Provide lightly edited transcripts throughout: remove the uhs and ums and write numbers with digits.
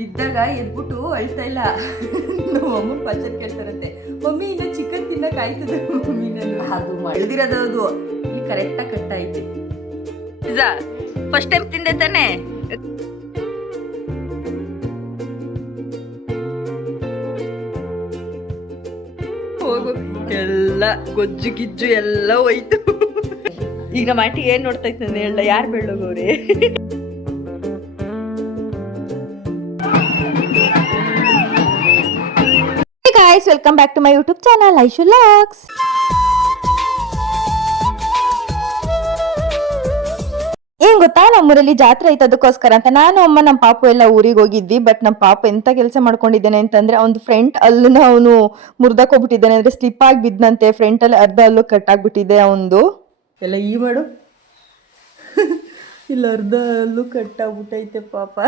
ಬಿದ್ದಾಗ ಎದ್ಬಿಟ್ಟು ಅಳ್ತಾ ಇಲ್ಲ. ನಮ್ಮ ಅಮ್ಮನ ಪಂಚಾಯತ್ ಕೇಳ್ತಾರಂತೆ, ಮಮ್ಮಿ ಇನ್ನು ಚಿಕನ್ ತಿನ್ನಕ್ ಆಯ್ತದ ಮಮ್ಮಿ ನಾನು ಅದು ಬೆಳೆದಿರೋದು ಅದು ಇಲ್ಲಿ ಕರೆಕ್ಟಾಗಿ ಕಟ್ ಐತೆ. ಫಸ್ಟ್ ಟೈಮ್ ತಿಂದೆ ತಾನೆ? ಹೋಗು ಎಲ್ಲ ಗೊಜ್ಜು ಗಿಜ್ಜು ಎಲ್ಲ ಹೋಯ್ತು. ಈಗ ನಮ್ಮ ಆಂಟಿ ಏನ್ ನೋಡ್ತಾ ಇತ್ತು ನಾನು ಹೇಳ, ಯಾರು ಬೆಳ್ಳೋಗವ್ರೆ? Guys, welcome back to my YouTube channel Aishu Vlogs. ಏನ್ ಗೊತ್ತಾ, ನಮ್ಮೂರಲ್ಲಿ ಜಾತ್ರೆ ಐತೆ, ಅದಕ್ಕೋಸ್ಕರ ಅಂತ ನಾನು ಅಮ್ಮ ನಮ್ಮ ಪಾಪು ಎಲ್ಲ ಊರಿಗೆ ಹೋಗಿದ್ವಿ. ಬಟ್ ನಮ್ಮ ಪಾಪ ಎಂತ ಕೆಲಸ ಮಾಡ್ಕೊಂಡಿದ್ದೇನೆ ಅಂತಂದ್ರೆ, ಅವ್ನು ಫ್ರಂಟ್ ಅಲ್ಲನ್ನ ಅವನು ಮುರ್ದಕ್ ಹೋಗ್ಬಿಟ್ಟಿದ್ದಾನೆ. ಅಂದ್ರೆ ಸ್ಲಿಪ್ ಆಗಿ ಬಿದ್ದಂತೆ, ಫ್ರಂಟ್ ಅಲ್ಲಿ ಅರ್ಧ ಅಲ್ಲೂ ಕಟ್ ಆಗ್ಬಿಟ್ಟಿದೆ ಅವನು. ಎಲ್ಲ ಈ ಮಾಡು ಇಲ್ಲ ಅರ್ಧ ಅಲ್ಲೂ ಕಟ್ ಆಗ್ಬಿಟ್ಟೈತೆ ಪಾಪ.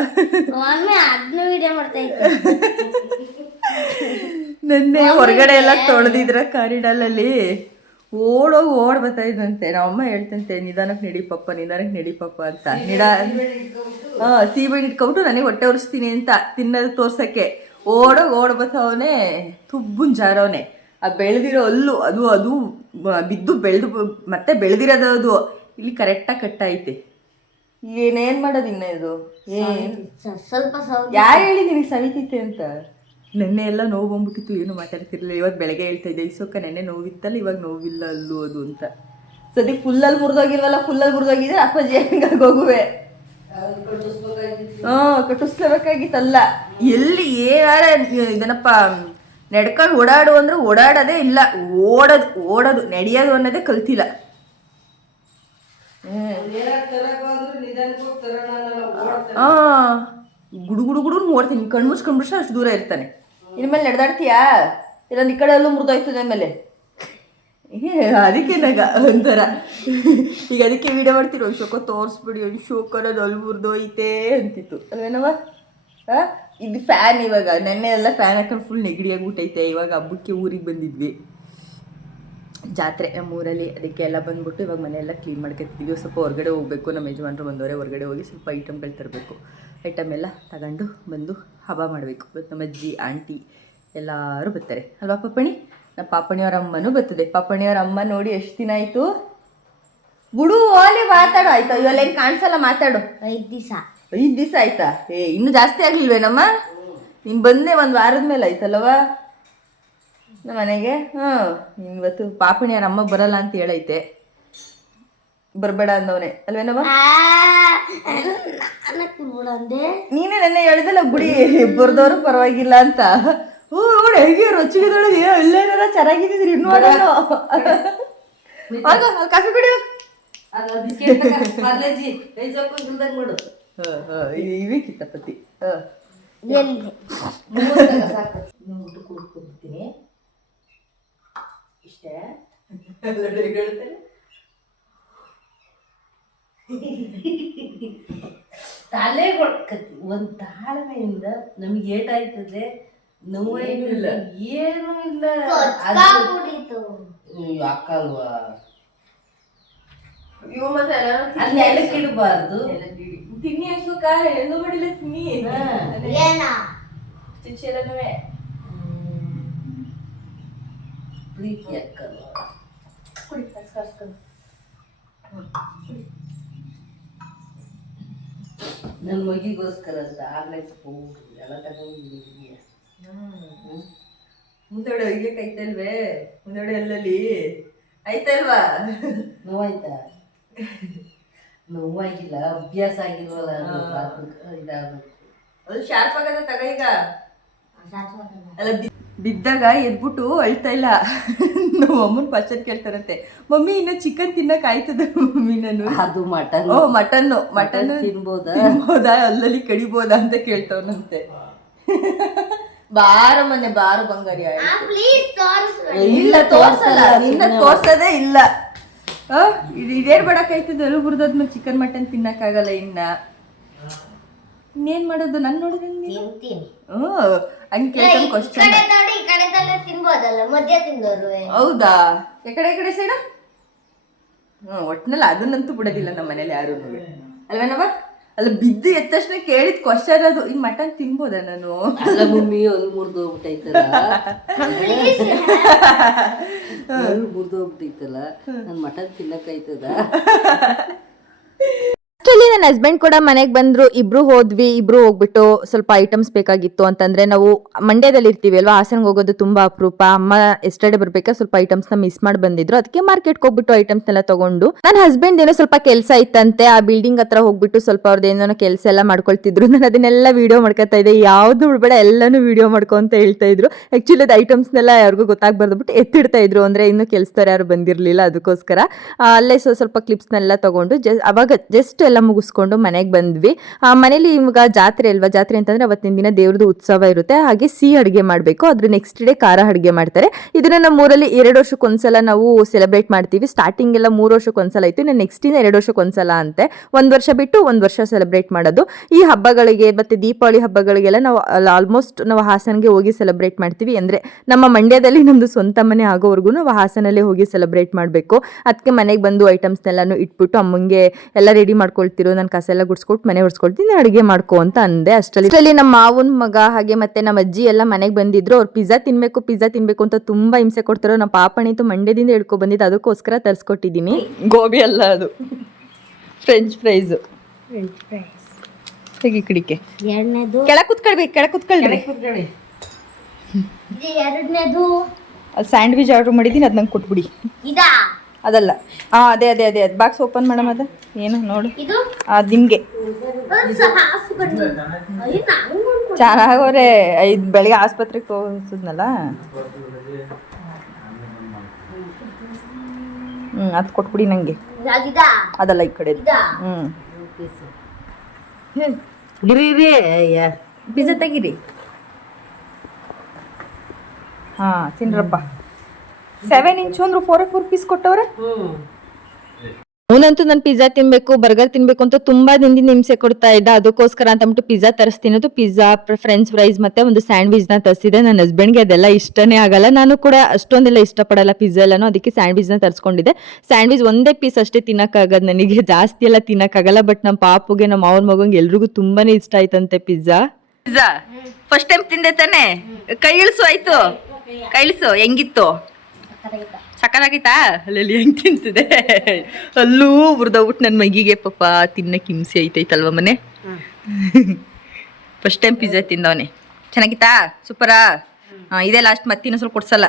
ನೆನ್ನೆ ಹೊರಗಡೆ ಎಲ್ಲ ತೊಳೆದಿದ್ರ ಕಾರಿಡಾಲಲ್ಲಿ ಓಡ್ ಬರ್ತಾ ಇದ್ದಂತೆ. ನಮ್ಮಮ್ಮ ಹೇಳ್ತಂತೆ, ನಿಧಾನಕ್ಕೆ ನಡಿ ಪಪ್ಪ, ನಿಧಾನಕ್ಕೆ ನಡಿ ಪಪ್ಪ ಅಂತ. ಸೀಬೆ ಇಟ್ಕೊಬಿಟ್ಟು ನನಗೆ ಹೊಟ್ಟೆ ಉರಿಸ್ತೀನಿ ಅಂತ ತಿನ್ನೋದು ತೋರ್ಸಕ್ಕೆ ಓಡ್ ಬತ್ತವನೇ, ತುಬ್ಬುನ್ ಜಾರವನೆ. ಆ ಬೆಳೆದಿರೋ ಅಲ್ಲು ಅದು ಅದು ಬಿದ್ದು ಮತ್ತೆ ಬೆಳೆದಿರೋದು ಅದು ಇಲ್ಲಿ ಕರೆಕ್ಟಾಗಿ ಕಟ್ ಐತೆ. ಏನೇನ್ ಮಾಡೋದು ಇನ್ನ ಇದು? ಸ್ವಲ್ಪ ಯಾರು ಹೇಳಿ ನಿನಗೆ ಸವಿತೈತೆ ಅಂತ? ನೆನ್ನೆ ಎಲ್ಲ ನೋವು ಬಂದ್ಬಿಟ್ಟಿತ್ತು, ಏನು ಮಾತಾಡ್ತಿರ್ಲಿಲ್ಲ. ಇವತ್ತು ಬೆಳಗ್ಗೆ ಹೇಳ್ತಾ ಇದ್ದೆ, ಇಸೋಕ ನೆನ್ನೆ ನೋವಿತ್ತಲ್ಲ, ಇವಾಗ ನೋವಿಲ್ಲ ಅಲ್ಲೂ ಅದು ಅಂತ. ಸದ್ಯ ಫುಲ್ಲಲ್ಲಿ ಮುರಿದೋಗಿಲ್ವಲ್ಲ, ಫುಲ್ಲಲ್ಲಿ ಮುರಿದೋಗಿದ್ರೆ ಅಪ್ಪಾಜಿ ಹೆಂಗಾಗಿ ಹೋಗುವೆ. ಕಟ್ಟಿಸ್ಲೇಬೇಕಾಗಿತ್ತಲ್ಲ. ಎಲ್ಲಿ ಏನಾರ ಇದನ್ನಪ್ಪ ನಡ್ಕೊಂಡು ಓಡಾಡು ಅಂದ್ರೆ ಓಡಾಡೋದೇ ಇಲ್ಲ, ಓಡೋದು ನಡೆಯೋದು ಅನ್ನೋದೇ ಕಲ್ತಿಲ್ಲ. ಗುಡು ನೋಡ್ತೀನಿ, ಕಣ್ಣು ಮುಚ್ಕೊಂಡ್ಬಿಟ್ರೆ ಅಷ್ಟು ದೂರ ಇರ್ತಾನೆ. ಇನ್ಮೇಲೆ ನಡೆದಾಡ್ತೀಯಾ? ಇಲ್ಲ ಈ ಕಡೆ ಎಲ್ಲೂ ಮುರಿದೋಯ್ತದೆ ಆಮೇಲೆ. ಅದಕ್ಕೆ ನಗ ಒಂಥರ. ಈಗ ಅದಕ್ಕೆ ವಿಡಿಯೋ ಮಾಡ್ತೀರಿ, ಒಂದು ಶೋಕ ತೋರಿಸ್ಬಿಡಿ, ಒಂದು ಶೋಕನದು ಅಲ್ಲಿ ಮುರಿದೋಯ್ತೆ ಅಂತಿತ್ತು ಅಲ್ವೇನವ? ಇದು ಫ್ಯಾನ್. ಇವಾಗ ನೆನ್ನೆ ಎಲ್ಲ ಫ್ಯಾನ್ ಹಾಕೊಂಡು ಫುಲ್ ನೆಗಡಿ ಆಗ್ಬಿಟ್ಟೈತೆ. ಇವಾಗ ಹಬ್ಬಕ್ಕೆ ಊರಿಗೆ ಬಂದಿದ್ವಿ, ಜಾತ್ರೆ ನಮ್ಮೂರಲ್ಲಿ, ಅದಕ್ಕೆ ಎಲ್ಲ ಬಂದ್ಬಿಟ್ಟು ಇವಾಗ ಮನೆಯೆಲ್ಲ ಕ್ಲೀನ್ ಮಾಡ್ಕೊತಿದ್ವಿ. ಸ್ವಲ್ಪ ಹೊರಗಡೆ ಹೋಗಬೇಕು, ನಮ್ಮ ಯಜಮಾನ್ರು ಬಂದವರೆ. ಹೊರಗಡೆ ಹೋಗಿ ಸ್ವಲ್ಪ ಐಟಮ್ಗಳು ತರಬೇಕು. ಐಟಮ್ ಎಲ್ಲ ತಗೊಂಡು ಬಂದು ಹಬ್ಬ ಮಾಡಬೇಕು. ಇವತ್ತು ನಮ್ಮ ಅಜ್ಜಿ ಆಂಟಿ ಎಲ್ಲರೂ ಬರ್ತಾರೆ ಅಲ್ವಾ ಪಾಪಣಿ? ನಮ್ಮ ಪಾಪಣಿಯವ್ರ ಅಮ್ಮನೂ ಬರ್ತದೆ. ಪಾಪಣಿಯವ್ರ ಅಮ್ಮ ನೋಡಿ ಎಷ್ಟು ದಿನ ಆಯಿತು ಬಿಡು, ಓಲಿ ಮಾತಾಡು ಆಯ್ತಾ? ಇವೆಲ್ಲ ಏನು ಕಾಣಿಸಲ್ಲ, ಮಾತಾಡು. 5 ದಿವಸ ಆಯ್ತಾ? ಇನ್ನೂ ಜಾಸ್ತಿ ಆಗಲಿಲ್ವೇನಮ್ಮ? ನೀನು ಬಂದೇ ಒಂದು ವಾರದ ಮೇಲೆ ಆಯ್ತಲ್ಲವ ನಮ್ಮ ಮನೆಗೆ. ಇವತ್ತು ಪಾಪಣಿಯವ್ರ ಅಮ್ಮ ಬರಲ್ಲ ಅಂತ ಹೇಳೈತೆ, ಬರಬೇಡ ಅಂದವನೇ ಅಲ್ವೇನವ? ನೀನೇ ನೆನ್ನೆ ಹೇಳಿದಲ್ಲ ಬುಡಿ, ಬರ್ದವರು ಪರವಾಗಿಲ್ಲ ಅಂತ. ಹೇಗೆ ರೊಚ್ಚಿಗೆದೊಳಗೆ ಅಲ್ಲೇನಾರ ಚೆನ್ನಾಗಿದ್ದಿದ್ರಿ ಇನ್ನೂ ಕಾಫಿ ಬಿಡು. ಇವೇ ಕಿತ್ತಪತಿ ಕುಡ್ಕೊತೀನಿ ಇಷ್ಟೇ. ತಲೆ ಕೊಡ್ಕತಿ ಒಂದು ತಾಳ್ಮೆಯಿಂದ. ನಮಗೆ ಏಟಾಯ್ತದೆ, ನೋವೇನಿಲ್ಲ, ಏನೂ ಇಲ್ಲ. ಅಕ್ಕಲ್ವಾ ಅಲ್ಲಿ ಎಲ್ಲಕ್ಕೆ ಇಡಬಾರ್ದು. ತಿನ್ನಿ ಅನ್ಸೋಕ ಎಲ್ಲೂ ಮಾಡಿಲ್ಲ, ತಿನ್ನಿ ಚಿಚ್ಚೆಲ್ಲನೂ ಪ್ರೀತಿ ಅಕ್ಕಲ್ವಾ. ಕುಡಿ ಕರ್ಸ್ಕೊಂಡು ನನ್ನ ಮಗಿಗೋಸ್ಕರ ಅಂತ ಆಗ್ಲೇ ಎಲ್ಲ ತಗೊಂಡಿದ್ದೀವಿ. ಮುಂದಡೆ ಒಯ್ಯಕ್ಕೆ ಐತಲ್ವೇ? ಮುಂದಡೆ ಎಲ್ಲಲ್ಲಿ ಆಯ್ತಲ್ವಾ? ನೋವಾಯ್ತಾ? ನೋವಾಗಿಲ್ಲ, ಅಭ್ಯಾಸ ಆಗಿಲ್ವಲ್ಲ. ಅದು ಶಾರ್ಪ್ ಆಗದ ತಗ. ಈಗ ಅಲ್ಲ ಬಿದ್ದಾಗ ಎದ್ಬಿಟ್ಟು ಅಳ್ತಾ ಇಲ್ಲ. ನಮ್ಮ ಅಮ್ಮನ ಪಂಚಾಯತ್ ಕೇಳ್ತಾರಂತೆ, ಮಮ್ಮಿ ಇನ್ನು ಚಿಕನ್ ತಿನ್ನಕ್ ಆಯ್ತದ ಮಮ್ಮಿ ನಾನು? ಅದು ಮಟನ್. ಮಟನ್ ತಿನ್ಬೋದಾ, ಅಲ್ಲಲ್ಲಿ ಕಡಿಬೋದಾ ಅಂತ ಕೇಳ್ತವನಂತೆ. ಬಾರೋ ಮನೆ ಬಾರೋ ಬಂಗಾರಿ. ಇಲ್ಲ ತೋರ್ಸಲ್ಲ, ನಿನ್ನ ತೋರ್ಸೋದೇ ಇಲ್ಲ. ಇದೇನ್ ಬಡಕಾಯ್ತದ? ಎಲ್ಲ ಬುರ್ದಾದ್ಮೇಲೆ ಚಿಕನ್ ಮಟನ್ ತಿನ್ನಕ್ಕಾಗಲ್ಲ. ಇನ್ನೇನ್ ಮಾಡೋದು? ನನ್ ನೋಡಿದ್ರೆ ಹಂಗೆ ಕೇಳ್ತಾನೆ ಕ್ವಶನ್. ಹೌದಾ? ಎಕಡೆ ಸೈಡ? ಒಟ್ಟಿನಲ್ಲಿ ಅದನ್ನಂತೂ ಬಿಡೋದಿಲ್ಲ ನಮ್ಮ ಮನೇಲಿ ಯಾರು ಅಲ್ವೇನವ? ಅಲ್ಲ ಬಿದ್ದು ಎದ್ದ ತಕ್ಷಣ ಕೇಳಿದ ಕ್ವಶನ್ ಅದು ಈ ಮಟನ್ ತಿನ್ಬೋದಾ ನಾನು? ಅಲ್ಲ ಮಮ್ಮಿ ಅಲ್ಲಿ ಮುರಿದೋಗ್ಬಿಟ್ಟೈತಲ್ಲ, ಅಲ್ಲಿ ಮುರಿದೋಗ್ಬಿಟ್ಟೈತಲ್ಲ, ನಾನು ಮಟನ್ ತಿನ್ನಕ್ಕಾಯ್ತದ? ಆಕ್ಚುಲಿ ನನ್ನ ಹಸ್ಬೆಂಡ್ ಕೂಡ ಮನೆಗೆ ಬಂದ್ರು, ಇಬ್ರು ಹೋಗ್ಬಿಟ್ಟು ಸ್ವಲ್ಪ ಐಟಮ್ಸ್ ಬೇಕಾಗಿತ್ತು ಅಂತಂದ್ರೆ ನಾವು ಮಂಡ್ಯದಲ್ಲಿ ಇರ್ತೀವಿ ಅಲ್ವಾ, ಹಾಸನ್ಗೆ ಹೋಗೋದು ತುಂಬಾ ಅಪರೂಪ. ಅಮ್ಮ ಎಸ್ಟರ್ಡೇ ಬರ್ಬೇಕಾ ಸ್ವಲ್ಪ ಐಟಮ್ಸ್ ನ ಮಿಸ್ ಮಾಡಿ ಬಂದಿದ್ರು, ಅದಕ್ಕೆ ಮಾರ್ಕೆಟ್ಗೆ ಹೋಗ್ಬಿಟ್ಟು ಐಟಮ್ಸ್ ನೆಲ್ಲ ತಗೊಂಡು ನನ್ನ ಹಸ್ಬೆಂಡ್ ಏನೋ ಸ್ವಲ್ಪ ಕೆಲಸ ಇತ್ತಂತೆ, ಆ ಬಿಲ್ಡಿಂಗ್ ಹತ್ರ ಹೋಗ್ಬಿಟ್ಟು ಸ್ವಲ್ಪ ಅವ್ರದ್ದು ಏನೋ ಕೆಲಸ ಎಲ್ಲ ಮಾಡ್ಕೊಳ್ತಿದ್ರು. ನಾನು ಅದನ್ನೆಲ್ಲ ವಿಡಿಯೋ ಮಾಡ್ಕೊತಾ ಇದ್ದೆ, ಯಾವ್ದು ಬಿಡ್ಬೇಡ ಎಲ್ಲಾನು ವಿಡಿಯೋ ಮಾಡ್ಕೊ ಅಂತ ಹೇಳ್ತಾ ಇದ್ರು. ಆಕ್ಚುಲಿ ಅದು ಐಟಮ್ಸ್ನೆಲ್ಲ ಯಾರಿಗೂ ಗೊತ್ತಾಗ್ಬಾರ್ದು ಎತ್ತಿಡ್ತಾ ಇದ್ರು, ಅಂದ್ರೆ ಇನ್ನು ಕೆಲಸದವ್ರು ಯಾರು ಬಂದಿರ್ಲಿಲ್ಲ, ಅದಕ್ಕೋಸ್ಕರ ಅಲ್ಲೇ ಸ್ವಲ್ಪ ಕ್ಲಿಪ್ಸ್ನೆಲ್ಲ ತಗೊಂಡು ಅವಾಗ ಜಸ್ಟ್ ಎಲ್ಲ ಮುಗಿಸ್ಕೊಂಡು ಮನೆಗೆ ಬಂದ್ವಿ. ಮನೇಲಿ ಇವಾಗ ಜಾತ್ರೆ ಅಲ್ವಾ, ಜಾತ್ರೆ ಅಂತಂದ್ರೆ ಅವತ್ತಿನ ದಿನ ದೇವ್ರದ್ದು ಉತ್ಸವ ಇರುತ್ತೆ, ಹಾಗೆ ಸಿಹಿ ಅಡುಗೆ ಮಾಡಬೇಕು, ಅದ್ರ ನೆಕ್ಸ್ಟ್ ಡೇ ಖಾರ ಅಡುಗೆ ಮಾಡ್ತಾರೆ. ಇದನ್ನ ನಮ್ಮ ಊರಲ್ಲಿ 2 ವರ್ಷಕ್ಕೊಂದ್ಸಲ ನಾವು ಸೆಲೆಬ್ರೇಟ್ ಮಾಡ್ತೀವಿ. ಸ್ಟಾರ್ಟಿಂಗ್ ಎಲ್ಲ 3 ವರ್ಷಕ್ಕೊಂದ್ಸಲ ಇತ್ತು, ಇನ್ನು ನೆಕ್ಸ್ಟ್ ಇಂದ 2 ವರ್ಷಕ್ಕೊಂದ್ಸಲ ಅಂತೆ, 1 ವರ್ಷ ಬಿಟ್ಟು 1 ವರ್ಷ ಸೆಲೆಬ್ರೇಟ್ ಮಾಡೋದು. ಈ ಹಬ್ಬಗಳಿಗೆ ಮತ್ತೆ ದೀಪಾವಳಿ ಹಬ್ಬಗಳಿಗೆಲ್ಲ ನಾವು ಆಲ್ಮೋಸ್ಟ್ ನಾವು ಹಾಸನ್ಗೆ ಹೋಗಿ ಸೆಲೆಬ್ರೇಟ್ ಮಾಡ್ತೀವಿ. ಅಂದ್ರೆ ನಮ್ಮ ಮಂಡ್ಯದಲ್ಲಿ ನಮ್ದು ಸ್ವಂತ ಮನೆ ಆಗೋವರೆಗೂ ನಾವು ಹಾಸನಲ್ಲೇ ಹೋಗಿ ಸೆಲೆಬ್ರೇಟ್ ಮಾಡಬೇಕು. ಅದಕ್ಕೆ ಮನೆಗೆ ಬಂದು ಐಟಮ್ಸ್ನೆಲ್ಲಾನು ಇಟ್ಬಿಟ್ಟು ಅಮ್ಮಂಗೆ ಎಲ್ಲ ರೆಡಿ ಮಾಡ್ಕೊಳ್ತಿರೋ, ನಾನು ಕಸ ಎಲ್ಲ ಗುಡ್ಸ್ಕೊಟ್ಟು ಮನೆ ಹೊಡ್ಸ್ಕೊಳ್ತೀನಿ, ಅಡುಗೆ ಮಾಡ್ಕೊ ಅಂತ ಅಂದೆ. ಅಷ್ಟರಲ್ಲಿ ನಮ್ಮ ಮಾವನ ಮಗ ಹಾಗೆ ಮತ್ತೆ ನಮ್ಮ ಅಜ್ಜಿ ಎಲ್ಲ ಮನೆಗೆ ಬಂದಿದ್ರು. ಅವ್ರು ಪಿಜ್ಜಾ ತಿನ್ಬೇಕು ಅಂತ ತುಂಬಾ ಹಿಂಸೆ ಕೊಡ್ತಾರೋ. ನಮ್ಮ ಪಾಪಣಿತು ಮಂಡ್ಯದಿಂದ ಹೇಳ್ಕೊ ಬಂದಿದ್ದು, ಅದಕ್ಕೋಸ್ಕರ ತರಿಸ್ಕೊಟ್ಟಿದ್ದೀನಿ. ಗೋಬಿ ಅಲ್ಲ ಅದು, ಫ್ರೆಂಚ್ ಫ್ರೈಸ್. ತೆಗಿ ಕಡಿಕೆ, ಕೆಳಗೆ ಕುತ್ಕೊಳ್ರಿ. ಎರಡನೇದು ಅಲ್ಲಿ ಸ್ಯಾಂಡ್ವಿಚ್ ಆರ್ಡರ್ ಮಾಡಿದ್ದೀನಿ, ಅದು ನಂಗೆ ಕೊಟ್ಬಿಡಿ. ಅದಲ್ಲ, ಅದೇ ಬಾಕ್ಸ್ ಓಪನ್ ಮಾಡಮ್. ಅದ ಏನು ನೋಡು, ಅದು ನಿಮಗೆ ಚೆನ್ನಾಗವ್ರೆ. ಇದು ಬೆಳಗ್ಗೆ ಆಸ್ಪತ್ರೆಗೆ ತೋರಿಸಿದ್ನಲ್ಲ, ಅದು ಕೊಟ್ಬಿಡಿ ನನಗೆ. ಅದಲ್ಲ ಈ ಕಡೆ. ಪಿಜ್ಜಾ ತೆಗೀರಿ. ತಿನ್ರಪ್ಪ. 7 ಇಂಚ್ ಅಂದ್ರೆ 4 ಪೀಸ್ ಕೊಟ್ಟವ್ರೆ. ಅವನಂತೂ ನಾನು ಪಿಜ್ಜಾ ತಿನ್ಬೇಕು, ಬರ್ಗರ್ ತಿನ್ಬೇಕು ಅಂತ ತುಂಬಾ ದಿನದಿಂದ ಹಿಂಸೆ ಕೊಡ್ತಾ ಇದ್ದ, ಅದಕ್ಕೋಸ್ಕರ ಅಂತ ಅಂದ್ಬಿಟ್ಟು ಪಿಜ್ಜಾ ತರಿಸ್ತಿನೋದು. ಪಿಜ್ಜಾ, ಫ್ರೆಂಚ್ ಫ್ರೈಸ್ ಮತ್ತೆ ಒಂದು ಸ್ಯಾಂಡ್ವಿಚ್ ನ ತರಿಸಿದೆ. ನನ್ನ ಹಸ್ಬೆಂಡ್ಗೆ ಅದೆಲ್ಲ ಇಷ್ಟನೇ ಆಗಲ್ಲ, ನಾನು ಕೂಡ ಅಷ್ಟೊಂದೆಲ್ಲ ಇಷ್ಟಪಡಲ್ಲ ಪಿಜ್ಜಾ ಎಲ್ಲಾನು, ಅದಕ್ಕೆ ಸ್ಯಾಂಡ್ವಿಚ್ ನ ತರಿಸ್ಕೊಂಡಿದ್ದೆ. ಸ್ಯಾಂಡ್ವಿಚ್ ಒಂದೇ ಪೀಸ್ ಅಷ್ಟೇ ತಿನ್ನಕ್ಕಾಗದು, ನನಗೆ ಜಾಸ್ತಿ ಎಲ್ಲ ತಿನ್ನಕ್ಕಾಗಲ್ಲ. ಬಟ್ ನಮ್ಮ ಪಾಪುಗೆ, ನಮ್ಮ ಅವ್ರ ಮಗಂಗೆ ಎಲ್ರಿಗೂ ತುಂಬಾನೇ ಇಷ್ಟ ಆಯ್ತಂತೆ ಪಿಜ್ಜಾ. ಫಸ್ಟ್ ಟೈಮ್ ತಿಂದೆ ತಾನೆ? ಕೈ ಇಳಿಸು, ಆಯ್ತು ಕೈ ಇಳಿಸು. ಹೆಂಗಿತ್ತು? ಸಕ್ಕತ್ತಾಗಿತ್ತಾ? ಅಲ್ಲಿ ಹೆಂಗ್ ತಿಂತಿದೆ, ಅಲ್ಲೂ ಹುರಿದೋಗ್ಬಿಟ್ಟು ನನ್ನ ಮಗಿಗೆ ಪಾಪ ತಿನ್ನಕ್ಕೆ ಹಿಂಸೆ ಐತೈತಲ್ವ ಮನೆ. ಫಸ್ಟ್ ಟೈಮ್ ಪಿಜ್ಜಾ ತಿಂದವನೆ. ಚೆನ್ನಾಗಿತ್ತಾ? ಸೂಪರಾ? ಇದೇ ಲಾಸ್ಟ್, ಮತ್ತಿನ್ನೂ ಸ್ವಲ್ಪ ಕೊಡ್ಸಲ್ಲ.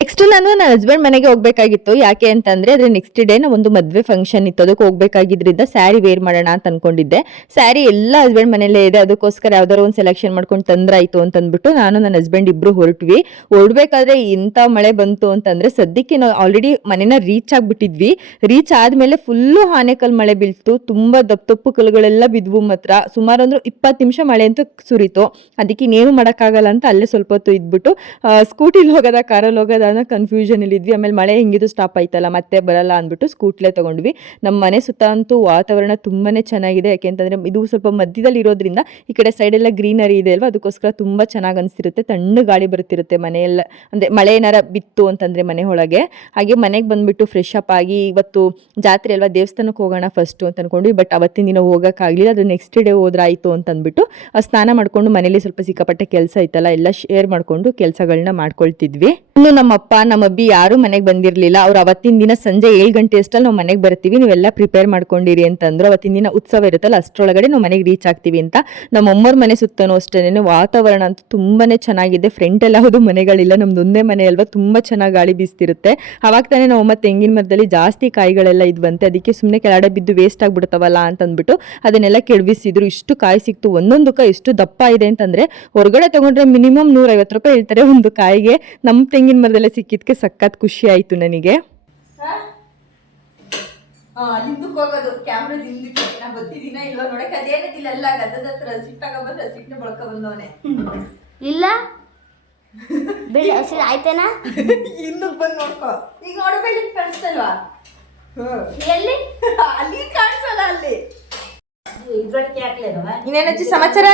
ನೆಕ್ಸ್ಟ್ ನಾನು ನನ್ನ ಹಸ್ಬೆಂಡ್ ಮನೆಗೆ ಹೋಗ್ಬೇಕಾಗಿತ್ತು. ಯಾಕೆ ಅಂತಂದ್ರೆ ಅದ್ರ ನೆಕ್ಸ್ಟ್ ಡೇ ಒಂದು ಮದ್ವೆ ಫಂಕ್ಷನ್ ಇತ್ತು, ಅದಕ್ಕೆ ಹೋಗ್ಬೇಕಾಗಿದ್ರಿಂದ ಸ್ಯಾರಿ ವೇರ್ ಮಾಡೋಣ ಅಂತ ಅನ್ಕೊಂಡಿದ್ದೆ. ಸ್ಯಾರಿ ಎಲ್ಲ ಹಸ್ಬೆಂಡ್ ಮನೇಲೇ ಇದೆ, ಅದಕ್ಕೋಸ್ಕರ ಯಾವ್ದಾರು ಒಂದು ಸೆಲೆಕ್ಷನ್ ಮಾಡ್ಕೊಂಡು ತಂದ್ರಾಯ್ತು ಅಂತ ಅಂದ್ಬಿಟ್ಟು ನಾನು ನನ್ನ ಹಸ್ಬೆಂಡ್ ಇಬ್ರು ಹೊರಡ್ಬೇಕಾದ್ರೆ ಇಂಥ ಮಳೆ ಬಂತು ಅಂತಂದ್ರೆ, ಸದ್ಯಕ್ಕೆ ನಾವು ಆಲ್ರೆಡಿ ಮನೆನ ರೀಚ್ ಆಗ್ಬಿಟ್ಟಿದ್ವಿ. ರೀಚ್ ಆದ್ಮೇಲೆ ಫುಲ್ಲು ಆನೆಕಲ್ ಮಳೆ ಬೀಳ್ತು, ತುಂಬಾ ದಪ್ಪು ಕಲ್ಲುಗಳೆಲ್ಲ ಬಿದ್ವು. ಮಾತ್ರ ಸುಮಾರು ಅಂದ್ರೆ 20 ನಿಮಿಷ ಮಳೆ ಅಂತೂ ಸುರಿತು. ಅದಕ್ಕೆ ಇನ್ನೇನು ಮಾಡೋಕ್ಕಾಗಲ್ಲ ಅಂತ ಅಲ್ಲೇ ಸ್ವಲ್ಪ ಹೊತ್ತು ಇದ್ಬಿಟ್ಟು ಸ್ಕೂಟಿಲಿ ಹೋಗೋದ ಕಾರಲ್ಲಿ ಹೋಗೋದ ಕನ್ಫ್ಯೂಷನ್ ಅಲ್ಲಿ ಇದ್ವಿ. ಆಮೇಲೆ ಮಳೆ ಹೆಂಗಿದು ಸ್ಟಾಪ್ ಆಯ್ತಲ್ಲ, ಮತ್ತೆ ಬರಲ್ಲ ಅಂದ್ಬಿಟ್ಟು ಸ್ಕೂಟ್ಲೇ ತಗೊಂಡ್ವಿ. ನಮ್ಮ ಮನೆ ಸುತ್ತ ಅಂತೂ ವಾತಾವರಣ ತುಂಬಾನೇ ಚೆನ್ನಾಗಿದೆ. ಯಾಕೆಂತಂದ್ರೆ ಇದು ಸ್ವಲ್ಪ ಮಧ್ಯದಲ್ಲಿ ಇರೋದ್ರಿಂದ ಈ ಕಡೆ ಸೈಡ್ ಎಲ್ಲ ಗ್ರೀನರಿ ಇದೆ ಅಲ್ವಾ, ಅದಕ್ಕೋಸ್ಕರ ತುಂಬಾ ಚೆನ್ನಾಗಿ ಅನಿಸ್ತಿರುತ್ತೆ. ತಣ್ಣು ಗಾಳಿ ಬರ್ತಿರುತ್ತೆ ಮನೆಯೆಲ್ಲ, ಅಂದ್ರೆ ಮಳೆ ಏನಾರ ಬಿತ್ತು ಅಂತಂದ್ರೆ ಮನೆ ಒಳಗೆ. ಹಾಗೆ ಮನೆಗೆ ಬಂದ್ಬಿಟ್ಟು ಫ್ರೆಶ್ ಅಪ್ ಆಗಿ, ಇವತ್ತು ಜಾತ್ರೆ ಅಲ್ವಾ, ದೇವಸ್ಥಾನಕ್ಕೆ ಹೋಗೋಣ ಫಸ್ಟ್ ಅಂತ ಅನ್ಕೊಂಡ್ವಿ. ಬಟ್ ಅವತ್ತಿನ ದಿನ ಹೋಗೋಕ್ಕಾಗಲಿಲ್ಲ, ಅದು ನೆಕ್ಸ್ಟ್ ಡೇ ಹೋದ್ರಾಯ್ತು ಅಂತ ಅಂದ್ಬಿಟ್ಟು ಸ್ನಾನ ಮಾಡ್ಕೊಂಡು ಮನೇಲಿ ಸ್ವಲ್ಪ ಸಿಕ್ಕಾಪಟ್ಟೆ ಕೆಲಸ ಇತ್ತಲ್ಲ, ಎಲ್ಲ ಶೇರ್ ಮಾಡ್ಕೊಂಡು ಕೆಲಸಗಳನ್ನ ಮಾಡ್ಕೊಳ್ತಿದ್ವಿ. ಇನ್ನು ನಮ್ಮ ಅಪ್ಪ ನಮ್ಮ ಅಬ್ಬಿ ಯಾರು ಮನೆಗೆ ಬಂದಿರಲಿಲ್ಲ. ಅವ್ರು ಅವತ್ತಿನ ದಿನ ಸಂಜೆ 7 ಗಂಟೆ ಅಷ್ಟಲ್ಲಿ ನಾವು ಮನೆಗೆ ಬರ್ತೀವಿ, ನೀವೆಲ್ಲ ಪ್ರಿಪೇರ್ ಮಾಡ್ಕೊಂಡಿರಿ ಅಂತಂದ್ರು. ಅವತ್ತಿನ ದಿನ ಉತ್ಸವ ಇರುತ್ತಲ್ಲ, ಅಷ್ಟರೊಳಗಡೆ ನಾವು ಮನೆಗೆ ರೀಚ್ ಆಗ್ತೀವಿ ಅಂತ. ನಮ್ಮ ಅಮ್ಮವ್ರ ಮನೆ ಸುತ್ತನೂ ಅಷ್ಟೇನೆ ವಾತಾವರಣ ಅಂತೂ ತುಂಬಾನೇ ಚೆನ್ನಾಗಿದೆ. ಫ್ರಂಟ್ ಎಲ್ಲ ಯಾವುದು ಮನೆಗಳಿಲ್ಲ, ನಮ್ದೊಂದೇ ಮನೆ ಅಲ್ವಾ, ತುಂಬಾ ಚೆನ್ನಾಗಿ ಗಾಳಿ ಬೀಸ್ತಿರುತ್ತೆ. ಅವಾಗ ತಾನೇ ನಾವು ಅಮ್ಮ ತೆಂಗಿನ ಮರದಲ್ಲಿ ಜಾಸ್ತಿ ಕಾಯಿಗಳೆಲ್ಲ ಇದ್ವಂತೆ, ಅದಕ್ಕೆ ಸುಮ್ಮನೆ ಕೆಳಗಡೆ ಬಿದ್ದು ವೇಸ್ಟ್ ಆಗ್ಬಿಡ್ತಾವಲ್ಲ ಅಂತ ಅಂದ್ಬಿಟ್ಟು ಅದನ್ನೆಲ್ಲ ಕೆಡವಿಸಿದ್ರು. ಇಷ್ಟು ಕಾಯಿ ಸಿಕ್ತು, ಒಂದೊಂದು ಕಾಯಿ ಎಷ್ಟು ದಪ್ಪ ಇದೆ ಅಂತಂದ್ರೆ ಹೊರಗಡೆ ತಗೊಂಡ್ರೆ ಮಿನಿಮಮ್ 150 ರೂಪಾಯಿ ಹೇಳ್ತಾರೆ ಒಂದು ಕಾಯಿಗೆ. ನಮ್ಮ ತೆಂಗಿನ ಮರದಲ್ಲೇ ಸಿಕ್ಕಿದ್ಕೆ ಸಖತ್ ಖುಷಿ ಆಯ್ತು ನನಗೆ. ಹಿಂದಕ್ಕೆ ಹೋಗೋದು ಕ್ಯಾಮ್ರಾದ ಹಿಂದಕ್ಕೆ, ನಾ ಬರ್ತಿದ್ದೀನ ಇಲ್ವಾ ನೋಡಕ್ಕೆ, ಅದೇನಿಲ್ಲ ಎಲ್ಲ ಗದ್ದದ ಹತ್ರ ರಸೀಟ್ ತಗೊಬಂದು ರಸೀಟ್ನ ಬಳಕ ಬಂದವನೆ ಇಲ್ಲ ಬೆಳೆ ಹಸಿರು ಆಯ್ತೇನಾ? ಹಿಂದಕ್ಕೆ ಬಂದು ನೋಡ್ಕೊ. ಈಗ ನೋಡಬೇಡಿ, ಕಾಣಿಸ್ತಲ್ವಾ? ಎಲ್ಲಿ? ಅಲ್ಲಿ ಕಾಣಿಸಲ್ಲ, ಅಲ್ಲಿ. ಹಾಕ್ಲೇನವ ಇನ್ನೇನಜ್ಜಿ ಸಮಾಚಾರ?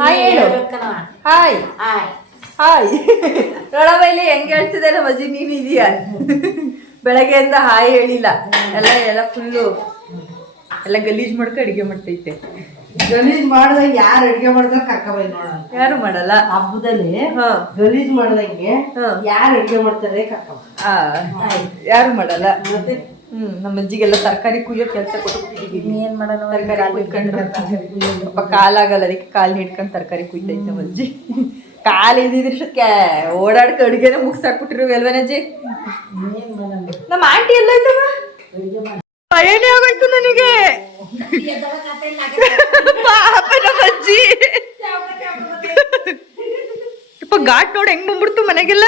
ಹಾಯ್ ಹೇಳು. Hi hi. ನೋಡಬೈಲಿ ಹೆಂಗೆ ಹೇಳ್ತಿದೆ ನಮ್ಮ ಅಜ್ಜಿ, ನೀನು ಇದೀಯಾ? ಬೆಳಗ್ಗೆಯಿಂದ ಹಾಯ್ ಹೇಳಿಲ್ಲ, ಎಲ್ಲ ಫುಲ್ಲು ಎಲ್ಲ ಗಲೀಜ್ ಮಾಡ್ಕೊ ಅಡಿಗೆ ಮಾಡ್ತೈತೆ. ಗಲೀಜ್ ಮಾಡ್ದಾಗ ಯಾರು ಅಡಿಗೆ ಮಾಡ್ದಾಗ ಕರ್ಕೊಂಡ್ ನೋಡ. ಯಾರು ಮಾಡಲ್ಲ ಹಬ್ಬದಲ್ಲಿ ಗಲೀಜ್ ಮಾಡ್ದಂಗೆ ಯಾರು ಅಡಿಗೆ ಮಾಡ್ತಾರೆ ಯಾರು ಮಾಡಲ್ಲ. ನಮ್ಮ ಅಜ್ಜಿಗೆಲ್ಲ ತರಕಾರಿ ಕುಯ್ಯೋ ಕೆಲಸ ಕೊಟ್ಟಿದ್ದೀವಿ. ಏನ್ ಮಾಡೋಣ ತರಕಾರಿ ಕುಯ್ಕೊಂಡು ಸ್ವಲ್ಪ ಕಾಲಾಗಲ್ಲ, ಅದಕ್ಕೆ ಕಾಲ್ ಹಿಡ್ಕೊಂಡು ತರಕಾರಿ ಕುಯ್ತೈತೆ ನಮ್ಮ ಅಜ್ಜಿ. ಕಾಲು ಇದ್ದಿದ್ರಷ್ಟಕ್ಕೆ ಓಡಾಡ್ಕ ಅಡುಗೆನ ಮುಗಿಸಾಕ್ಬಿಟ್ಟಿರು ಅಲ್ವೇನಜ್ಜಿ. ನಮ್ಮ ಆಂಟಿ ಎಲ್ಲ ಐತವ ಏನೇ ಆಗೋಯ್ತು ನನಗೆ. ಪಾಪ ನಮ್ಮ ಅಜ್ಜಿ ಘಾಟ್ ನೋಡಿ ಹೆಂಗ್ ಬಂದ್ಬಿಡ್ತು ಮನೆಗೆಲ್ಲ.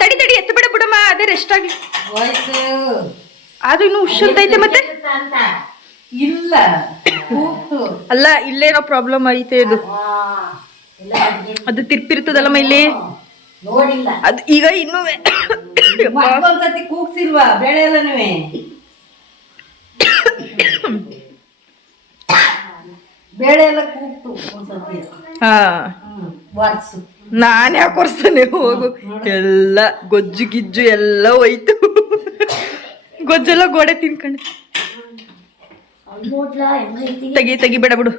ತಡಿ ತಡಿ ಎತ್ತು ಬಿಡ ಬಿಡಮ್ಮ, ಅದೇ ರೆಸ್ಟ್ ಆಗಿ. ಅದು ಇನ್ನು ಹುಷಂತೈತೆ ಮತ್ತೆ. ಇಲ್ಲ ಅಲ್ಲ ಇಲ್ಲೇನೋ ಪ್ರಾಬ್ಲಮ್ ಐತೆ. ಅದು ತಿರ್ಪಿರ್ತದಲ್ಲಮ್ಮ ಇಲ್ಲಿ ನೋಡಿಲ್ಲ. ಅದು ಈಗ ಇನ್ನೂ ಒಂದ್ಸತಿ ಕೂಗ್ಸಿಲ್ವಾ ಬೇಳೆ ಎಲ್ಲನೂ? ಬೇಳೆ ಎಲ್ಲ ಕೂಗ್ತು ಒಂದ್ಸತಿ. ಹಾ ವಾಟ್ಸು ನಾನ್ ಯಾಕೆ ಕೊರ್ಸ್ತಾನೆ ಹೋಗು. ಎಲ್ಲ ಗೊಜ್ಜು ಗಿಜ್ಜು ಎಲ್ಲ ಹೋಯ್ತು. ಗೊಜ್ಜೆಲ್ಲ ಗೋಡೆ ತಿನ್ಕೊಂಡು ತೆಗಿ ತೆಗಿ ಬೇಡ ಬಿಡು,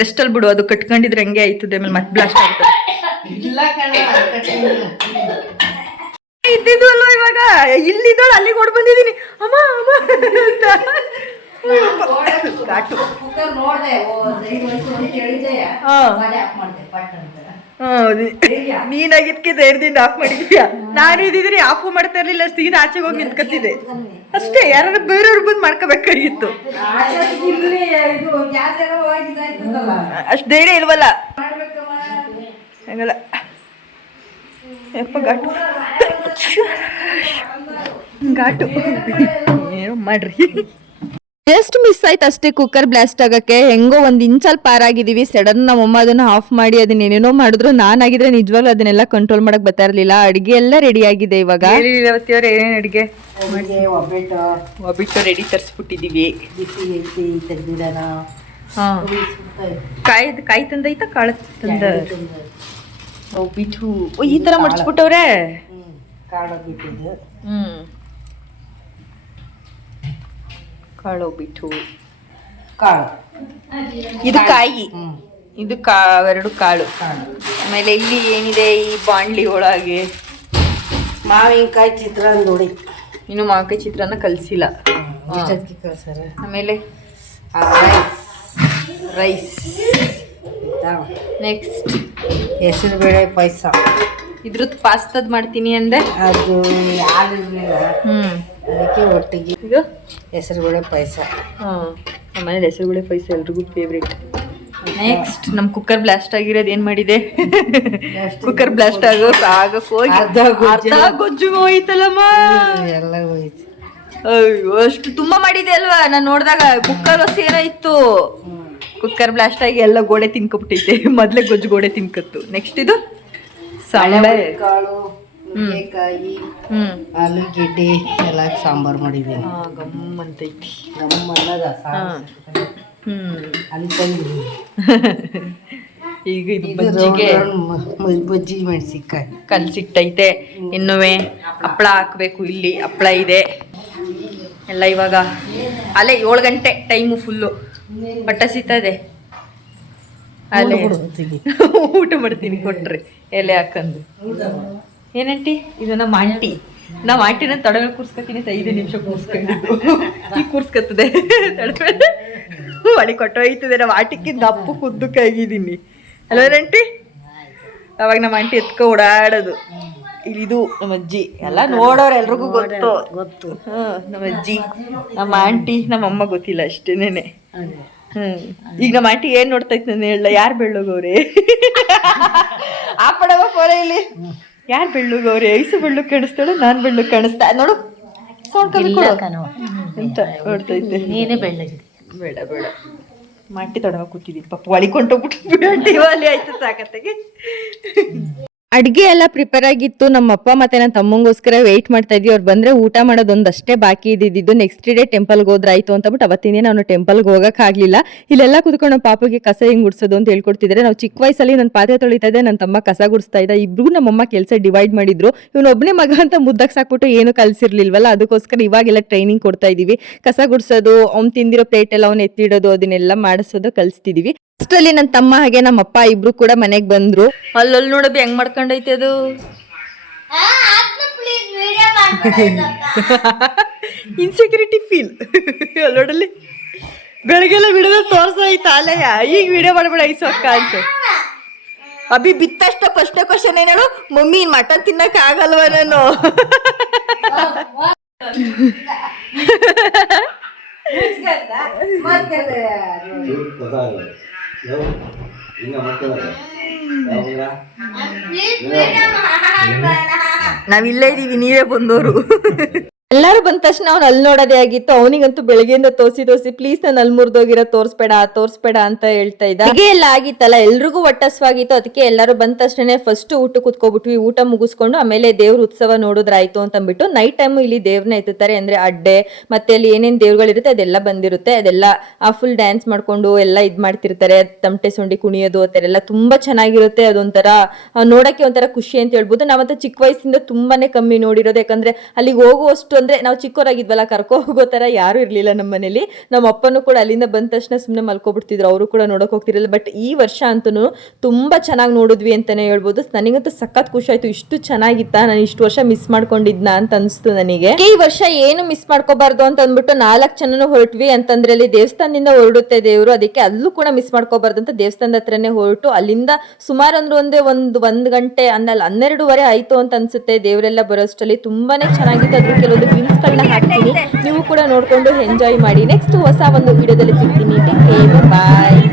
ರೆಸ್ಟಲ್ಲಿ ಬಿಡು. ಅದು ಕಟ್ಕೊಂಡಿದ್ರೆ ಹಂಗೆ ಆಯ್ತದೆ, ಆಮೇಲೆ ಮತ್ತೆ ಬ್ಲಾಸ್ಟ್ ಆಗ್ತದೆ. ಇಲ್ಲ ಕಣ ಇದ್ದಿದ್ದು ಅಲ್ವಾ ಇವಾಗ. ಇಲ್ಲಿದ್ದೋಳು ಅಲ್ಲಿಗೆ ಓಡ್ ಬಂದಿದ್ದೀನಿ ಅಮ್ಮ ಅಮ್ಮ ಅಂತ. ಕುಕ್ಕರ್ ನೋಡ್ದೆ ನೀನಾಗಿದ್ಕೆ ಧೈರ್ಯದಿಂದ ಆಫ್ ಮಾಡಿದ್ಯಾ. ನಾನು ಇದ್ದಿದ್ರೆ ಆಫ್ ಮಾಡ್ತಾ ಇರ್ಲಿಲ್ಲ, ಸೀದಾ ಆಚೆಗೆ ಹೋಗಿ ನಿಂತ್ಕೊತಿದ್ದೆ ಅಷ್ಟೇ. ಯಾರು ಬೇರೆಯವ್ರು ಬಂದು ಮಾಡ್ಕೋಬೇಕಾಗಿತ್ತು. ಅಷ್ಟು ಧೈರ್ಯ ಇಲ್ವಲ್ಲ. ಹಂಗಲ್ಲ ಯಪ್ಪ ಘಾಟು ಘಾಟು ಏನೋ ಮಾಡ್ರಿ. ಜಸ್ಟ್ ಮಿಸ್ ಆಯ್ತು ಅಷ್ಟೇ ಕುಕ್ಕರ್ ಬ್ಲಾಸ್ಟ್ ಆಗಕ್ಕೆ. ಹೆಂಗೋ ಒಂದ್ ಇಂಚಲ್ಲಿ ಪಾರಾಗಿದ್ದೀವಿ. ಸಡನ್ ನಮ್ಮಮ್ಮ ಅದನ್ನ ಆಫ್ ಮಾಡಿ ಅದನ್ನ ಏನೇನೋ ಮಾಡಿದ್ರು. ನಾನಾಗಿದ್ರೆ ನಿಜವಾಗ್ಲೂ ಅದನ್ನೆಲ್ಲ ಕಂಟ್ರೋಲ್ ಮಾಡಕ್ ಬರ್ತಾ ಇರ್ಲಿಲ್ಲ. ಅಡಿಗೆ ಎಲ್ಲ ರೆಡಿ ಆಗಿದೆ ಇವಾಗ. ಅವತ್ತಿಯವ್ರು ಏನೇನು ಅಡಿಗೆ? ಒಬ್ಬಿಟ್ಟು ರೆಡಿ ತರಿಸ್ಬಿಟ್ಟಿದೀವಿ. ತೆಗ್ದಿಡೋಣ. ಹಾ ಕಾಯಿ ತಂದೈತ ಕಾಳು ತಂದ ಒಬ್ಬಿಟ್ಟು ಈ ತರ ಮಡ್ಸ್ಬಿಟ್ಟವ್ರೆ. ಕಾಳು ಬಿಟ್ಟಿದ್ದು ಕಾಳು ಬಿಟ್ಟು ಕಾಳು, ಇದು ಕಾಯಿ, ಇದು ಎರಡು ಕಾಳು. ಆಮೇಲೆ ಇಲ್ಲಿ ಏನಿದೆ ಈ ಬಾಣ್ಲಿ ಒಳಗೆ ಮಾವಿನಕಾಯಿ ಚಿತ್ರಾನ್ನ ನೋಡಿ. ಇನ್ನು ಮಾವಿನಕಾಯಿ ಚಿತ್ರಾನ್ನ ಕಲಸಿಲ್ಲ. ಆಮೇಲೆ ರೈಸ್, ನೆಕ್ಸ್ಟ್ ಹೆಸರುಬೇಳೆ ಪಾಯಸ. ಇದ್ರದ್ದು ಪಾಸ್ತದ್ ಮಾಡ್ತೀನಿ ಅಂದೆ, ಅದು ಯಾರಿರ್ಲಿಲ್ಲ, ಅದಕ್ಕೆ ಒಟ್ಟಿಗೆ ಇದು ಹೆಸರುಬೇಳೆ ಪಾಯಸ. ಆಮೇಲೆ ಹೆಸರುಬೇಳೆ ಪಾಯಸ ಎಲ್ರಿಗೂ ಫೇವ್ರೇಟ್. ನೆಕ್ಸ್ಟ್ ನಮ್ ಕುಕ್ಕರ್ ಬ್ಲಾಸ್ಟ್ ಆಗಿರೋದು ಏನ್ ಮಾಡಿದೆ? ಕುಕ್ಕರ್ ಬ್ಲಾಸ್ಟ್ ಆಗಕ್ ಹೋಗಿ ಅರ್ಧ ಗೊಜ್ಜು ಹೋಯ್ತಲ್ಲಮ್ಮ. ಎಲ್ಲ ಹೋಯ್ತು. ಅಯ್ಯೋ ಅಷ್ಟು ತುಂಬಾ ಮಾಡಿದೆ ಅಲ್ವಾ. ನಾನು ನೋಡಿದಾಗ ಕುಕ್ಕರ್ ಹೊಸ ಏನೋ ಇತ್ತು. ಕುಕ್ಕರ್ ಬ್ಲಾಸ್ಟ್ ಆಗಿ ಎಲ್ಲ ಗೋಡೆ ತಿನ್ಕೊಬಿಟ್ಟೈತೆ. ಮೊದ್ಲೇ ಗೊಜ್ಜು ಗೋಡೆ ತಿನ್ಕತ್ತು. ನೆಕ್ಸ್ಟ್ ಇದು ಸಾಂಬಾರ್, ಕಾಳು, ನುಗ್ಗೆಕಾಯಿ, ಆಲೂಗೆಡ್ಡೆ ಎಲ್ಲ ಸಾಂಬಾರು ಮಾಡಿದ್ದೀನಿ. ಗಮ್ ಅಂತೈತಿ. ನಮ್ಮ ಅನ್ನದ ಅನ್ಕೊಂಡಿದ್ದೀನಿ. ಈಗ ಇದು ಬಜ್ಜಿಗೆ ಬಜ್ಜಿ ಮೆಣಸಿನ್ಕಾಯಿ ಕಲ್ಸಿಟ್ಟೈತೆ. ಇನ್ನುವೆ ಹಪ್ಪಳ ಹಾಕ್ಬೇಕು. ಇಲ್ಲಿ ಹಪ್ಪಳ ಇದೆ ಎಲ್ಲ. ಇವಾಗ ಅಲ್ಲೇ 7 ಗಂಟೆ ಟೈಮು ಫುಲ್ಲು ಬಟ್ಟ ಸಿಗ್ತದೆ. ಅಲ್ಲೇ ಊಟ ಮಾಡ್ತೀನಿ ಕೊಟ್ರಿ ಎಲೆ ಹಾಕಂದು. ಏನಂಟಿ ಇದು ನಮ್ಮ ಆಂಟಿ. ನಮ್ಮ ಆಂಟಿನ ತಡವೆ ಕೂರ್ಸ್ಕೊತೀನಿ 5 ನಿಮಿಷ ಕೂರ್ಸ್ಕೊಂಡಿದ್ದು. ಈಗ ಕೂರ್ಸ್ಕೊತದೆ ತಡವೆ ಒಳಗೆ ಕೊಟ್ಟೋಯ್ತದೆ. ನಮ್ಮ ಆಂಟಿಕ್ಕಿಂತ ದಪ್ಪು ಕುದ್ದಕ್ಕಾಗಿದ್ದೀನಿ ಅಲ್ವ ಆಂಟಿ. ಅವಾಗ ನಮ್ಮ ಆಂಟಿ ಎತ್ಕೊ ಓಡಾಡೋದು. ಇದು ನಮ್ಮ ಅಜ್ಜಿ ಎಲ್ಲ ನೋಡೋರು ಎಲ್ರಿಗೂ ಗೊತ್ತು. ನಮ್ಮ ಅಜ್ಜಿ, ನಮ್ಮ ಆಂಟಿ, ನಮ್ಮಮ್ಮ ಗೊತ್ತಿಲ್ಲ ಅಷ್ಟೇನೆ. ಈಗ ನಮ್ಮ ಆಂಟಿ ಏನ್ ನೋಡ್ತೈತೆ ನಾನು ಹೇಳ. ಯಾರು ಬೆಳ್ಳಗವ್ರೆ ಆ ಪಡವ ಫೋರ ಇಲ್ಲಿ. ಯಾರು ಬೆಳ್ಳಗವ್ರೆ? ಐಸು ಬೆಳ್ಳು ಕಾಣಿಸ್ತಾಳು, ನಾನ್ ಬೆಳ್ಳು ಕಾಣಿಸ್ತಾ ನೋಡು ಅಂತ ನೋಡ್ತೈತೆ. ನೀನೇ ಬೆಳ್ಳಗಿದೆ. ಬೇಡ ಬೇಡ ಮಾಂಟಿ ತೊಡವ ಕೂತಿದ್ದೀನಿ. ಪಾಪ ಒಳಿಕೊಂಡೋಗ್ಬಿಟ್ಟು ಆಂಟಿ ವಾಲಿ ಆಯ್ತು ಸಾಕತ್ತಾಗೆ. ಅಡ್ಗೆ ಎಲ್ಲ ಪ್ರಿಪೇರ್ ಆಗಿತ್ತು. ನಮ್ಮ ಅಪ್ಪ ಮತ್ತೆ ನನ್ನ ತಮ್ಮಂಗೋಸ್ಕರ ವೆಯ್ಟ್ ಮಾಡ್ತಾ ಇದ್ವಿ. ಅವ್ರು ಬಂದ್ರೆ ಊಟ ಮಾಡೋದೊಂದಷ್ಟೇ ಬಾಕಿ ಇದ್ದಿದ್ದು. ನೆಕ್ಸ್ಟ್ ಡೇ ಟೆಂಪಲ್ಗೆ ಹೋದ್ರಾಯ್ತು ಅಂತಬಿಟ್ಟು ಅವತ್ತಿನ ನಾನು ಟೆಂಪಲ್ಗೆ ಹೋಗಕ್ಕಾಗ್ಲಿಲ್ಲ. ಇಲ್ಲೆಲ್ಲ ಕುತ್ಕೊಂಡು ಪಾಪಗೆ ಕಸ ಹೆಂಗ್ ಗುಡ್ಸೋದು ಅಂತ ಹೇಳ್ಕೊಡ್ತಿದ್ದಾರೆ. ನಾವು ಚಿಕ್ಕ ವಯಸ್ಸಲ್ಲಿ ನನ್ನ ಪಾತ್ರೆ ತೊಳಿತಾ ಇದ್ದೆ, ನನ್ನ ತಮ್ಮ ಕಸ ಗುಡಿಸ್ತಾ ಇದ್ದ. ಇಬ್ರು ನಮ್ಮಮ್ಮ ಕೆಲಸ ಡಿವೈಡ್ ಮಾಡಿದ್ರು. ಇವನೊಬ್ಬನೇ ಮಗ ಅಂತ ಮುದ್ದಕ್ಕೆ ಸಾಕ್ಬಿಟ್ಟು ಏನು ಕಲ್ಸಿರ್ಲಿಲ್ವಲ್ಲ, ಅದಕ್ಕೋಸ್ಕರ ಇವಾಗೆಲ್ಲ ಟ್ರೈನಿಂಗ್ ಕೊಡ್ತಾ ಇದೀವಿ. ಕಸ ಗುಡ್ಸೋದು, ಅವ್ನು ತಿಂದಿರೋ ಪ್ಲೇಟ್ ಎಲ್ಲ ಅವ್ನು ಎತ್ತಿಡೋದು, ಅದನ್ನೆಲ್ಲ ಮಾಡಿಸೋದು ಕಲಿಸ್ತಿದೀವಿ. ಅಷ್ಟರಲ್ಲಿ ನನ್ನ ತಮ್ಮ ಹಾಗೆ ನಮ್ಮ ಅಪ್ಪ ಇಬ್ರು ಕೂಡ ಮನೆಗೆ ಬಂದ್ರು. ಅಲ್ಲಲ್ಲಿ ನೋಡಬಿ ಹೆಂಗ್ ಮಾಡ್ಕೊಂಡೈತೆ ಅದು. ಇನ್ಸೆಕ್ಯೂರಿಟಿ ಫೀಲ್ ನೋಡಲ್ಲಿ. ಬೆಳಗ್ಗೆಲ್ಲ ವಿಡಿಯೋ ತೋರ್ಸೋಯ್ತ ಅಲ್ಲಯ್ಯ, ಈಗ ವಿಡಿಯೋ ಮಾಡ್ಬೇಡ ಐಸಕ್ಕ ಅಂತ. ಅಭಿ ಬಿತ್ತಷ್ಟ ಫಸ್ಟ್ ಕ್ವಶನ್ ಏನೇಳು, ಮಮ್ಮಿ ಮಟನ್ ತಿನ್ನಕ್ ಆಗಲ್ವಾ ನಾನು. ನಾವಿಲ್ಲೇ ಇದೀವಿ, ನೀವೇ ಬಂದವರು. ಎಲ್ಲಾರು ಬಂದ ತಕ್ಷಣ ಅವ್ನು ಅಲ್ಲಿ ನೋಡೋದೇ ಆಗಿತ್ತು. ಅವನಿಗಂತೂ ಬೆಳಗ್ಗೆಯಿಂದ ತೋರಿಸಿ ಪ್ಲೀಸ್ ನಾನು ಅಲ್ಲಿ ಮುರಿದೋಗಿರೋ ತೋರಿಸ್ಬೇಡ ಅಂತ ಹೇಳ್ತಾ ಇದ್ದ. ಹೀಗೆ ಎಲ್ಲ ಆಗಿತ್ತಲ್ಲ, ಎಲ್ರಿಗೂ ಒಟ್ಟಸ್ವಾಗಿತ್ತು. ಅದಕ್ಕೆ ಎಲ್ಲರೂ ಬಂದ ತಕ್ಷಣ ಫಸ್ಟ್ ಊಟ ಕುತ್ಕೋಬಿಟ್ವಿ. ಊಟ ಮುಗಿಸ್ಕೊಂಡು ಆಮೇಲೆ ದೇವ್ರ ಉತ್ಸವ ನೋಡೋದ್ರಾಯ್ತು ಅಂತ ಅಂದ್ಬಿಟ್ಟು ನೈಟ್ ಟೈಮ್ ಇಲ್ಲಿ ದೇವ್ರನ್ನ ಎತ್ತುತ್ತಾರೆ. ಅಂದ್ರೆ ಅಡ್ಡೆ ಮತ್ತೆ ಅಲ್ಲಿ ಏನೇನ್ ದೇವ್ರುಗಳಿರುತ್ತೆ ಅದೆಲ್ಲ ಬಂದಿರುತ್ತೆ. ಅದೆಲ್ಲ ಫುಲ್ ಡ್ಯಾನ್ಸ್ ಮಾಡ್ಕೊಂಡು ಎಲ್ಲ ಇದ್ ಮಾಡ್ತಿರ್ತಾರೆ. ತಮಟೆ ಸೊಂಡಿ ಕುಣಿಯೋದು ಅದೆಲ್ಲ ತುಂಬಾ ಚೆನ್ನಾಗಿರುತ್ತೆ. ಅದೊಂಥರ ನೋಡಕ್ಕೆ ಒಂಥರ ಖುಷಿ ಅಂತ ಹೇಳ್ಬೋದು. ನಾವಂತ ಚಿಕ್ಕ ವಯಸ್ಸಿಂದ ತುಂಬಾನೇ ಕಮ್ಮಿ ನೋಡಿರೋದು. ಯಾಕಂದ್ರೆ ಅಲ್ಲಿಗೆ ಹೋಗುವಷ್ಟು ಅಂದ್ರೆ ನಾವು ಚಿಕ್ಕವರಾಗಿದ್ವಲ್ಲ, ಕರ್ಕೊ ಹೋಗೋ ತರ ಯಾರು ಇರ್ಲಿಲ್ಲ ನಮ್ಮ ಮನೇಲಿ. ನಮ್ಮ ಅಪ್ಪನೂ ಕೂಡ ಅಲ್ಲಿಂದ ಬಂದ ತಕ್ಷಣ ಸುಮ್ಮನೆ ಮಲ್ಕೊಬಿಡ್ತಿದ್ರು, ಅವರು ಕೂಡ ನೋಡಕ್ ಹೋಗ್ತಿರಲಿಲ್ಲ. ಬಟ್ ಈ ವರ್ಷ ಅಂತೂ ತುಂಬಾ ಚೆನ್ನಾಗಿ ನೋಡಿದ್ವಿ ಅಂತಾನೆ ಹೇಳ್ಬೋದು. ನನಗಂತೂ ಸಖತ್ ಖುಷಿ ಆಯ್ತು. ಇಷ್ಟು ಚೆನ್ನಾಗಿತ್ತ, ನಾನು ಇಷ್ಟು ವರ್ಷ ಮಿಸ್ ಮಾಡ್ಕೊಂಡಿದ್ನ ಅಂತ ಅನ್ಸ್ತು ನನಗೆ. ಈ ವರ್ಷ ಏನು ಮಿಸ್ ಮಾಡ್ಕೋಬಾರ್ದು ಅಂತ ಅಂದ್ಬಿಟ್ಟು 4 ಜನನು ಹೊರಟ್ವಿ. ಅಂತಂದ್ರೆ ಅಲ್ಲಿ ದೇವಸ್ಥಾನದಿಂದ ಹೊರಡುತ್ತೆ ದೇವರು, ಅದಕ್ಕೆ ಅಲ್ಲೂ ಕೂಡ ಮಿಸ್ ಮಾಡ್ಕೋಬಾರ್ದು ಅಂತ ದೇವಸ್ಥಾನದ ಹತ್ರನೇ ಹೊರಟು ಅಲ್ಲಿಂದ ಸುಮಾರು ಅಂದ್ರೆ ಒಂದ್ ಗಂಟೆ ಅನ್ನಲ್ಲ 12:30 ಆಯ್ತು ಅಂತ ಅನ್ಸುತ್ತೆ ದೇವರೆಲ್ಲ ಬರೋಷ್ಟರಲ್ಲಿ. ತುಂಬಾನೇ ಚೆನ್ನಾಗಿತ್ತು. ಅದ್ರ ಕೆಲವೊಂದು ಗಳನ್ನ ಹಾಕ್ತೀನಿ, ನೀವು ಕೂಡ ನೋಡ್ಕೊಂಡು ಎಂಜಾಯ್ ಮಾಡಿ. ನೆಕ್ಸ್ಟ್ ಹೊಸ ಒಂದು ವಿಡಿಯೋದಲ್ಲಿ ಸಿಗ್ತೀನಿ. ಬಾಯ್.